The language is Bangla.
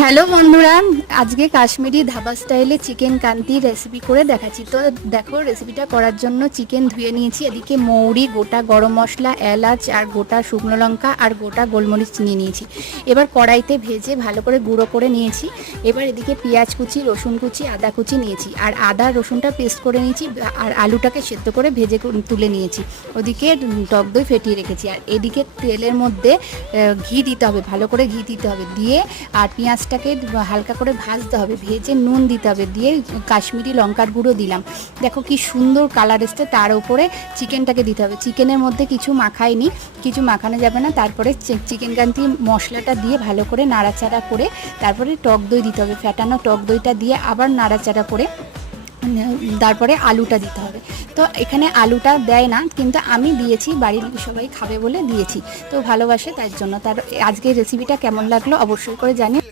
হ্যালো বন্ধুরা, আজকে কাশ্মীরি ধাবা স্টাইলে চিকেন কান্তি রেসিপি করে দেখাচ্ছি। তো দেখো, রেসিপিটা করার জন্য চিকেন ধুয়ে নিয়েছি। এদিকে মৌরি, গোটা গরম মশলা, এলাচ আর গোটা শুকনো লঙ্কা আর গোটা গোলমরিচ নিয়ে নিয়েছি। এবার কড়াইতে ভেজে ভালো করে গুঁড়ো করে নিয়েছি। এবার এদিকে পেঁয়াজ কুচি, রসুন কুচি, আদা কুচি নিয়েছি আর আদা রসুনটা পেস্ট করে নিয়েছি আর আলুটাকে সেদ্ধ করে ভেজে তুলে নিয়েছি। ওদিকে টক দই ফেটিয়ে রেখেছি আর এদিকে তেলের মধ্যে ঘি দিতে হবে, ভালো করে ঘি দিতে হবে, দিয়ে আর পেঁয়াজটাকে হালকা করে ভাজতে হবে, ভেজে নুন দিতে হবে, দিয়ে কাশ্মীরি লঙ্কার গুঁড়ো দিলাম। দেখো কি সুন্দর কালার এসছে। তার উপরে চিকেনটাকে দিতে হবে। চিকেনের মধ্যে কিছু মাখাইনি, কিছু মাখানো যাবে না। তারপরে চিকেন কান্তি মশলাটা দিয়ে ভালো করে নাড়াচাড়া করে তারপরে টক দই দিতে হবে। ফ্যাটানো টক দইটা দিয়ে আবার নাড়াচাড়া করে তারপরে আলুটা দিতে হবে। তো এখানে আলুটা দেয় না, কিন্তু আমি দিয়েছি, বাড়ির সবাই খাবে বলে দিয়েছি। তো ভালোবাসে তার জন্য। তার আজকের রেসিপিটা কেমন লাগলো অবশ্যই করে জানিও।